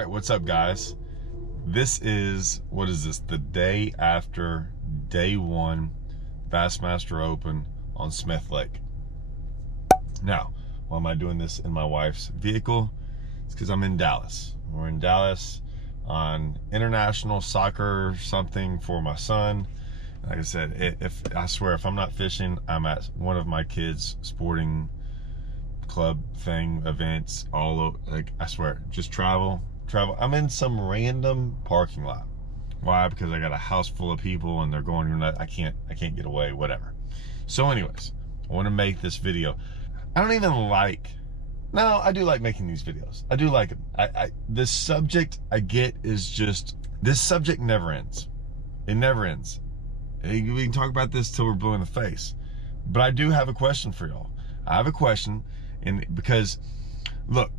right, what's up, guys? This is, what is this? The day after day one Bassmaster Open on Smith Lake. Now, why am I doing this in my wife's vehicle? It's because I'm in Dallas. We're in Dallas on international soccer something for my son. Like I said, I swear, if I'm not fishing, I'm at one of my kids' sporting club thing, events, all over. Like, I swear, just travel. I'm in some random parking lot. Why? Because I got a house full of people and they're going, I can't get away, whatever. So anyways, I want to make this video. I don't even like, no, I do like making these videos. I do like them. This subject I get is just, this subject never ends. It never ends. We can talk about this till we're blue in the face. But I do have a question for y'all. I have a question, and because, look,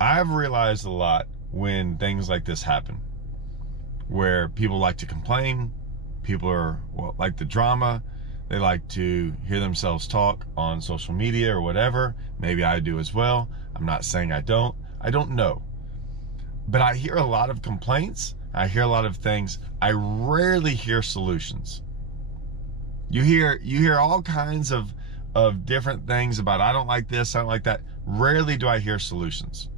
I've realized a lot when things like this happen, where people like to complain, people are, well, like the drama, they like to hear themselves talk on social media or whatever. Maybe I do as well. I'm not saying I don't know. But I hear a lot of complaints. I hear a lot of things. I rarely hear solutions. You hear all kinds of different things about, I don't like this, I don't like that. Rarely do I hear solutions.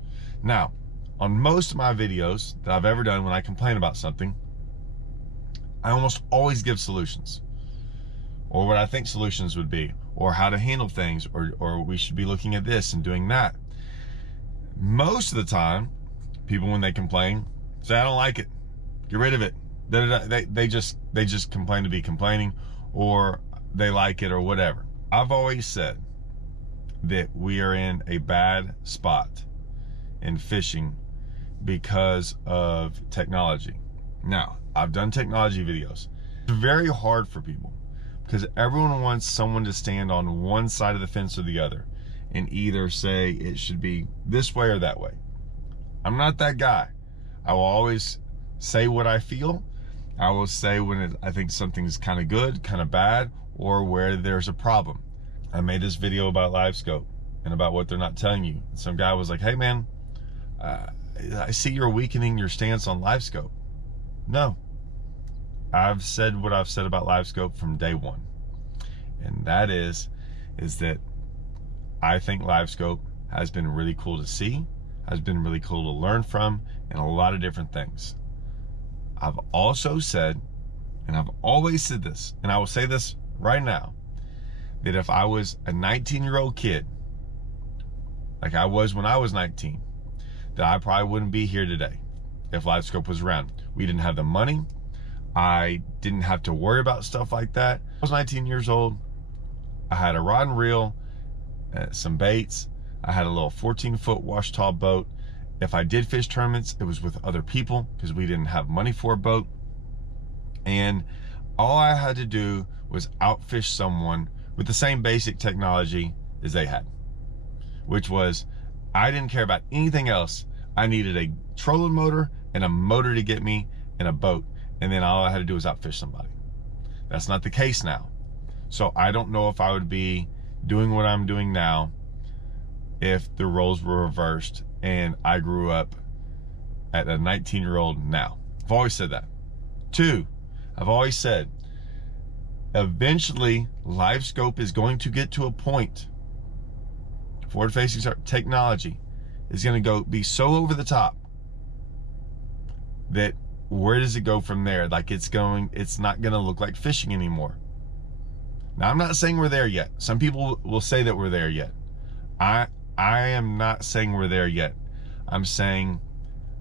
Now, on most of my videos that I've ever done, when I complain about something, I almost always give solutions, or what I think solutions would be, or how to handle things, or we should be looking at this and doing that. Most of the time, people, when they complain, say, I don't like it, get rid of it. They just complain to be complaining, or they like it, or whatever. I've always said that we are in a bad spot in fishing because of technology. Now, I've done technology videos. It's very hard for people because everyone wants someone to stand on one side of the fence or the other and either say it should be this way or that way. I'm not that guy. I will always say what I feel. I will say when I think something's kind of good, kind of bad, or where there's a problem. I made this video about LiveScope and about what they're not telling you. Some guy was like, hey man, I see you're weakening your stance on LiveScope. No, I've said what I've said about LiveScope from day one. And that is that I think LiveScope has been really cool to see, has been really cool to learn from, and a lot of different things. I've also said, and I've always said this, and I will say this right now, that if I was a 19-year-old kid, like I was when I was 19, that I probably wouldn't be here today if LiveScope was around. We didn't have the money. I didn't have to worry about stuff like that. I was 19 years old. I had a rod and reel, some baits. I had a little 14-foot wash tall boat. If I did fish tournaments, it was with other people because we didn't have money for a boat. And all I had to do was outfish someone with the same basic technology as they had, which was, I didn't care about anything else. I needed a trolling motor and a motor to get me in a boat. And then all I had to do was outfish somebody. That's not the case now. So I don't know if I would be doing what I'm doing now if the roles were reversed and I grew up at a 19-year-old now. I've always said that. Two, I've always said, eventually LiveScope is going to get to a point, forward-facing technology is going to be so over the top that where does it go from there? Like it's not going to look like fishing anymore. Now, I'm not saying we're there yet. Some people will say that we're there yet. I am not saying we're there yet. I'm saying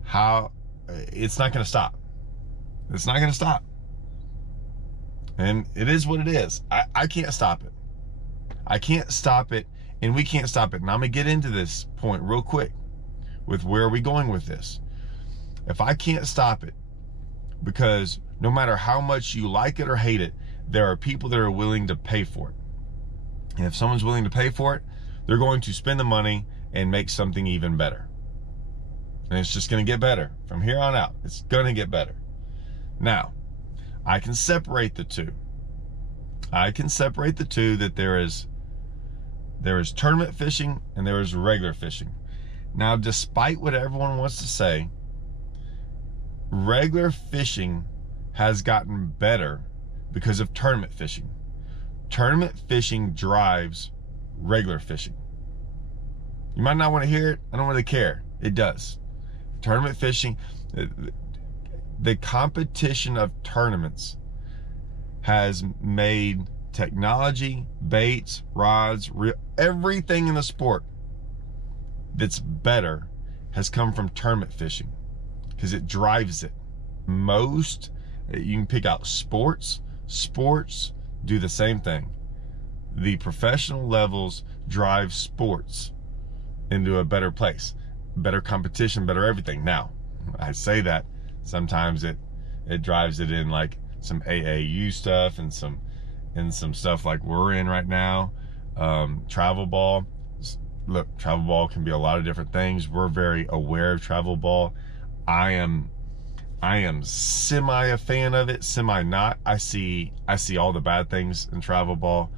how it's not going to stop. It's not going to stop. And it is what it is. I can't stop it. I can't stop it, and we can't stop it. And I'm going to get into this point real quick with where are we going with this. If I can't stop it, because no matter how much you like it or hate it, there are people that are willing to pay for it. And if someone's willing to pay for it, they're going to spend the money and make something even better. And it's just going to get better. From here on out, it's going to get better. Now, I can separate the two. I can separate the two, that there is tournament fishing and there is regular fishing. Now, despite what everyone wants to say, regular fishing has gotten better because of tournament fishing. Tournament fishing drives regular fishing. You might not want to hear it. I don't really care. It does. Tournament fishing, the competition of tournaments has made technology, baits, rods, everything in the sport that's better has come from tournament fishing because it drives it. Most, you can pick out sports do the same thing. The professional levels drive sports into a better place, better competition, better everything. Now, I say that sometimes it drives it in like some AAU stuff and some stuff like we're in right now. Travel ball. Look, travel ball can be a lot of different things. We're very aware of travel ball. I am semi a fan of it, semi not. I see all the bad things in travel ball.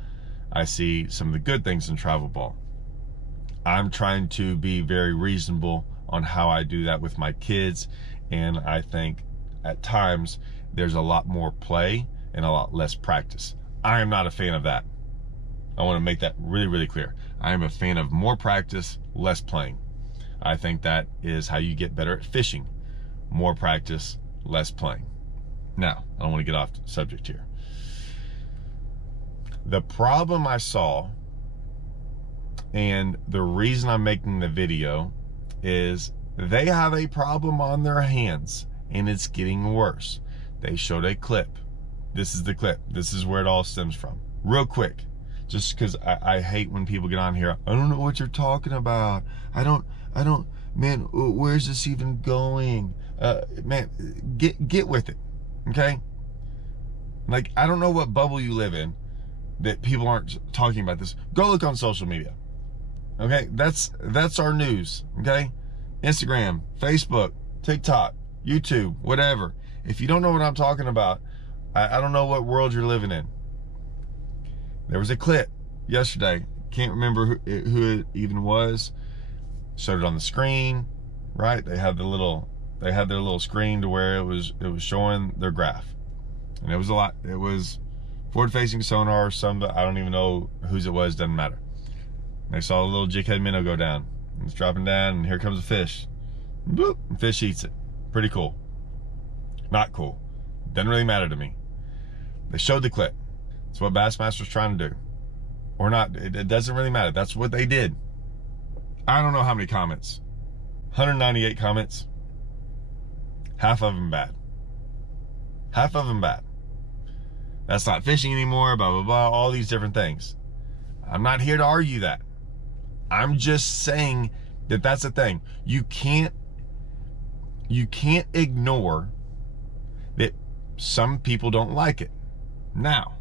I see some of the good things in travel ball. I'm trying to be very reasonable on how I do that with my kids, and I think at times there's a lot more play and a lot less practice. I am not a fan of that. I want to make that really, really clear. I am a fan of more practice, less playing. I think that is how you get better at fishing. More practice, less playing. Now, I don't want to get off subject here. The problem I saw, and the reason I'm making the video, is they have a problem on their hands, and it's getting worse. They showed a clip. This is the clip. This is where it all stems from. Real quick, just because I hate when people get on here. I don't know what you're talking about. I don't, man, where's this even going? Man, get with it, okay? Like, I don't know what bubble you live in that people aren't talking about this. Go look on social media, okay? That's our news, okay? Instagram, Facebook, TikTok, YouTube, whatever. If you don't know what I'm talking about, I don't know what world you're living in. There was a clip yesterday. Can't remember who it even was. Showed it on the screen, right? They had their little screen to where it was showing their graph, and it was a lot. It was forward-facing sonar. I don't even know whose it was. Doesn't matter. And they saw a little jighead minnow go down. It's dropping down, and here comes a fish. Boop! And fish eats it. Pretty cool. Not cool. Doesn't really matter to me. They showed the clip. It's what Bassmaster's trying to do, or not. It doesn't really matter. That's what they did. I don't know how many comments. 198 comments. Half of them bad. Half of them bad. That's not fishing anymore, blah, blah, blah, all these different things. I'm not here to argue that. I'm just saying that that's the thing. You can't ignore that some people don't like it. Now,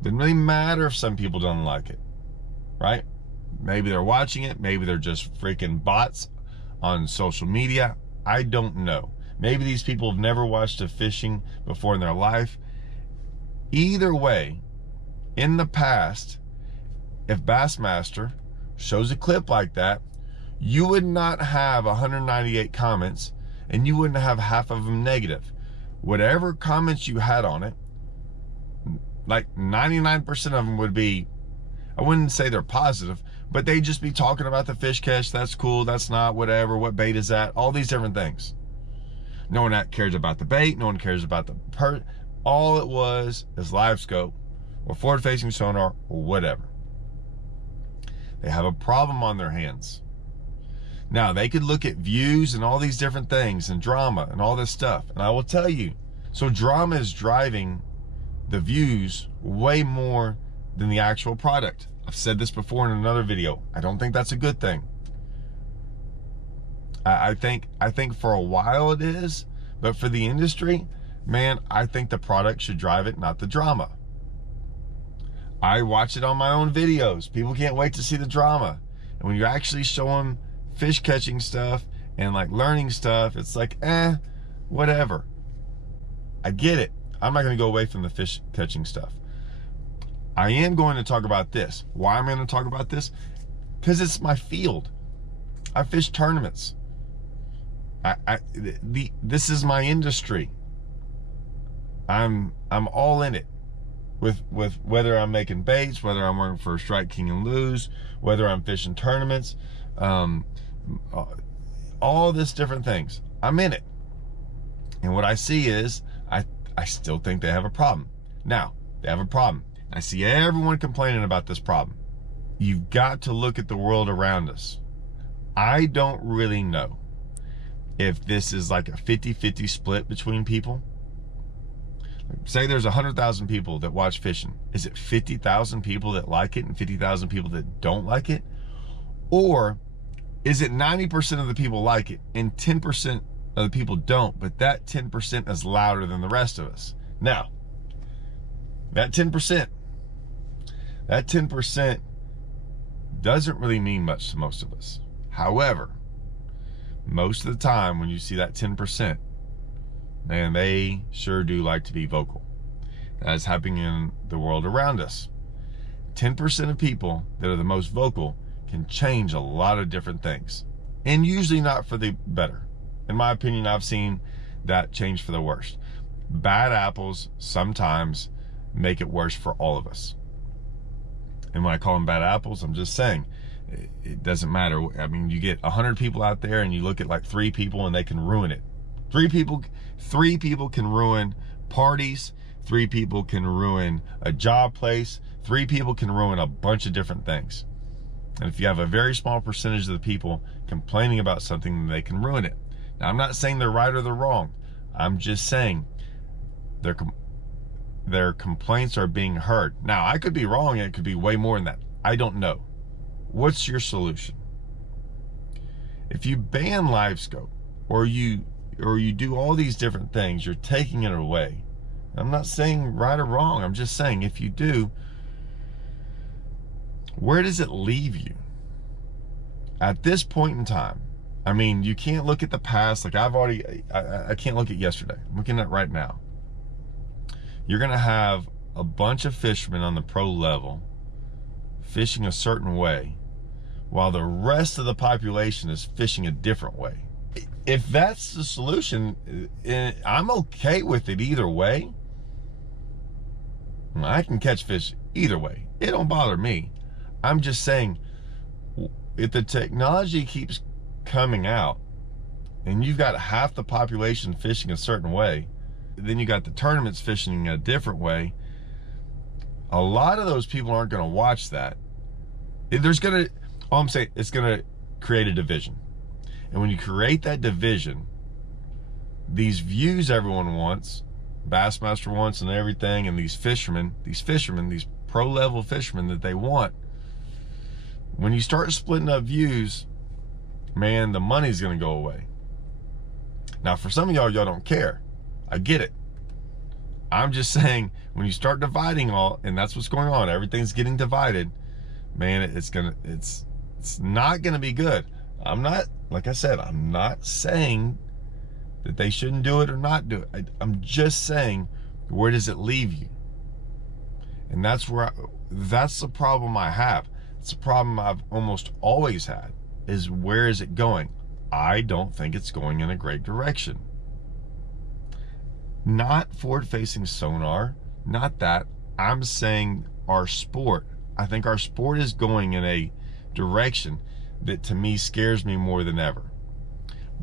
it doesn't really matter if some people don't like it, right? Maybe they're watching it. Maybe they're just freaking bots on social media. I don't know. Maybe these people have never watched a fishing before in their life. Either way, in the past, if Bassmaster shows a clip like that, you would not have 198 comments, and you wouldn't have half of them negative. Whatever comments you had on it, like 99% of them would be, I wouldn't say they're positive, but they'd just be talking about the fish catch. That's cool. That's not, whatever. What bait is that? All these different things. No one cares about the bait. No one cares about the all it was is live scope or forward-facing sonar or whatever. They have a problem on their hands. Now, they could look at views and all these different things and drama and all this stuff. And I will tell you, so drama is driving the views way more than the actual product. I've said this before in another video. I don't think that's a good thing. I think for a while it is, but for the industry, man, I think the product should drive it, not the drama. I watch it on my own videos. People can't wait to see the drama. And when you actually show them fish catching stuff and like learning stuff, it's like, whatever. I get it. I'm not going to go away from the fish catching stuff. I am going to talk about this. Why am I going to talk about this? Because it's my field. I fish tournaments. This is my industry. I'm all in it with whether I'm making baits, whether I'm working for Strike King and Lose, whether I'm fishing tournaments, all this different things. I'm in it. And what I see is I still think they have a problem. Now, they have a problem. I see everyone complaining about this problem. You've got to look at the world around us. I don't really know if this is like a 50-50 split between people. Say there's 100,000 people that watch fishing. Is it 50,000 people that like it and 50,000 people that don't like it? Or is it 90% of the people like it and 10% of the people don't, but that 10% is louder than the rest of us? Now, that 10% doesn't really mean much to most of us. However, most of the time when you see that 10%, man, they sure do like to be vocal. That's happening in the world around us. 10% of people that are the most vocal can change a lot of different things, and usually not for the better. In my opinion, I've seen that change for the worst. Bad apples sometimes make it worse for all of us. And when I call them bad apples, I'm just saying it doesn't matter. I mean, you get 100 people out there and you look at like 3 people and they can ruin it. 3 people can ruin parties. 3 people can ruin a job place. 3 people can ruin a bunch of different things. And if you have a very small percentage of the people complaining about something, they can ruin it. Now, I'm not saying they're right or they're wrong. I'm just saying their complaints are being heard. Now, I could be wrong. It could be way more than that. I don't know. What's your solution? If you ban live scope or you do all these different things, you're taking it away. I'm not saying right or wrong. I'm just saying if you do, where does it leave you? At this point in time, I mean, you can't look at the past. Like I can't look at yesterday. I'm looking at right now. You're going to have a bunch of fishermen on the pro level fishing a certain way while the rest of the population is fishing a different way. If that's the solution, I'm okay with it either way. I can catch fish either way. It don't bother me. I'm just saying, if the technology keeps coming out and you've got half the population fishing a certain way, then you got the tournaments fishing a different way, a lot of those people aren't going to watch that. All I'm saying, it's going to create a division. And when you create that division, these views everyone wants, Bassmaster wants and everything, and these fishermen, these pro level fishermen that they want, when you start splitting up views, man, the money's going to go away. Now, for some of y'all don't care. I get it. I'm just saying, when you start dividing all, and that's what's going on, everything's getting divided, man, it's not gonna be good. I'm not, like I said, I'm not saying that they shouldn't do it or not do it. I'm just saying, where does it leave you? And that's the problem I have. It's a problem I've almost always had, is where is it going? I don't think it's going in a great direction. Not forward-facing sonar, not that. I'm saying our sport. I think our sport is going in a direction that to me scares me more than ever.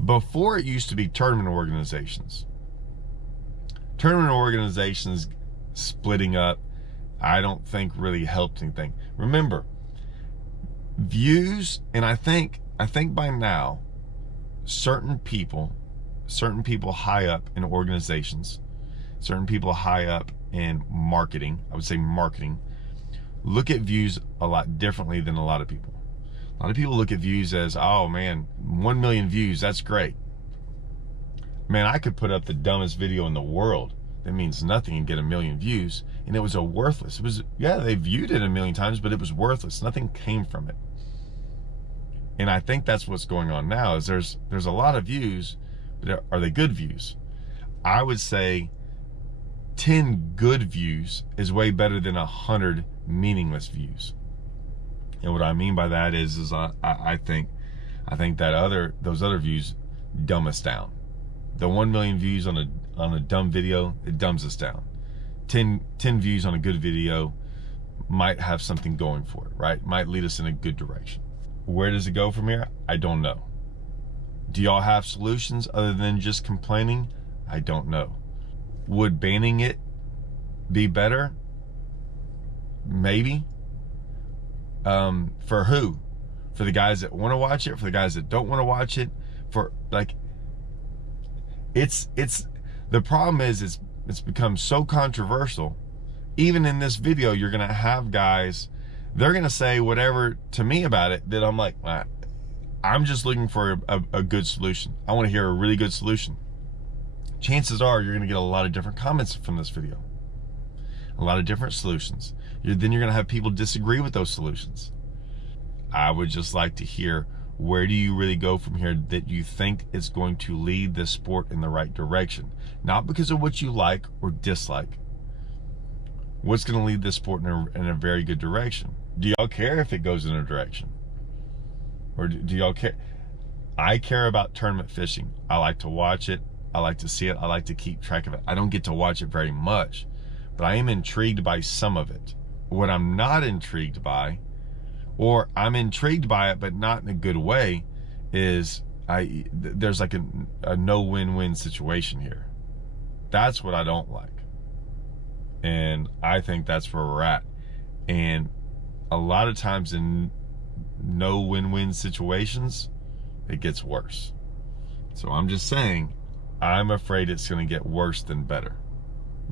Before, it used to be tournament organizations. Tournament organizations splitting up, I don't think really helped anything. Remember, views, and I think by now, certain people high up in organizations, certain people high up in marketing, I would say marketing, look at views a lot differently than a lot of people. A lot of people look at views as, oh man, 1 million views, that's great. Man, I could put up the dumbest video in the world that means nothing and get 1 million views, and it was worthless. It was, yeah, they viewed it 1 million times, but it was worthless. Nothing came from it. And I think that's what's going on now, is there's a lot of views, but are they good views? I would say 10 good views is way better than 100 meaningless views. And what I mean by that is I think that those other views, dumb us down. The 1 million views on a dumb video, it dumbs us down. 10 views on a good video might have something going for it, right? Might lead us in a good direction. Where does it go from here? I don't know. Do y'all have solutions other than just complaining? I don't know. Would banning it be better? Maybe. For who? For the guys that want to watch it? For the guys that don't want to watch it? For like, it's the problem is it's become so controversial. Even in this video, you're gonna have guys, they're gonna say whatever to me about it that I'm like, I'm just looking for a good solution. I want to hear a really good solution. Chances are you're gonna get a lot of different comments from this video, a lot of different solutions. Then you're gonna have people disagree with those solutions. I would just like to hear, where do you really go from here that you think is going to lead this sport in the right direction? Not because of what you like or dislike. What's going to lead this sport in a very good direction? Do y'all care if it goes in a direction? Or do y'all care? I care about tournament fishing. I like to watch it. I like to see it. I like to keep track of it. I don't get to watch it very much, but I am intrigued by some of it. What I'm not intrigued by, or I'm intrigued by it but not in a good way, is there's like a no win-win situation here. That's what I don't like, and I think that's where we're at. And a lot of times in no win-win situations, it gets worse. So I'm just saying, I'm afraid it's going to get worse than better.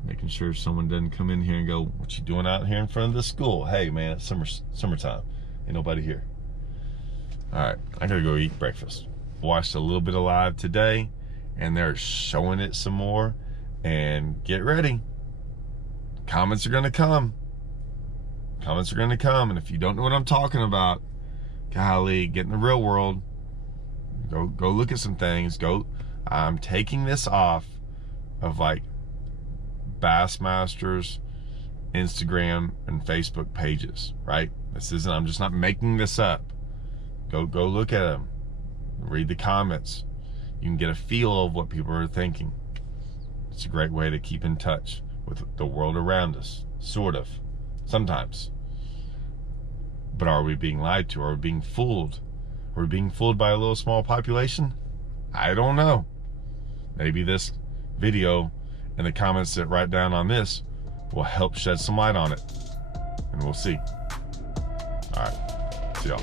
Making sure someone doesn't come in here and go, what you doing out here in front of the school? Hey man, it's summertime. Ain't nobody here. All right, I gotta go eat breakfast. Watched a little bit of live today, and they're showing it some more. And get ready. Comments are gonna come. Comments are gonna come, and if you don't know what I'm talking about, golly, get in the real world. Go look at some things. I'm taking this off of like Bassmasters, Instagram, and Facebook pages, right? I'm just not making this up. Go look at them. Read the comments. You can get a feel of what people are thinking. It's a great way to keep in touch with the world around us, sort of, sometimes. But are we being lied to? Are we being fooled? Are we being fooled by a little small population? I don't know. Maybe this video and the comments that write down on this will help shed some light on it. And we'll see. All right. See y'all.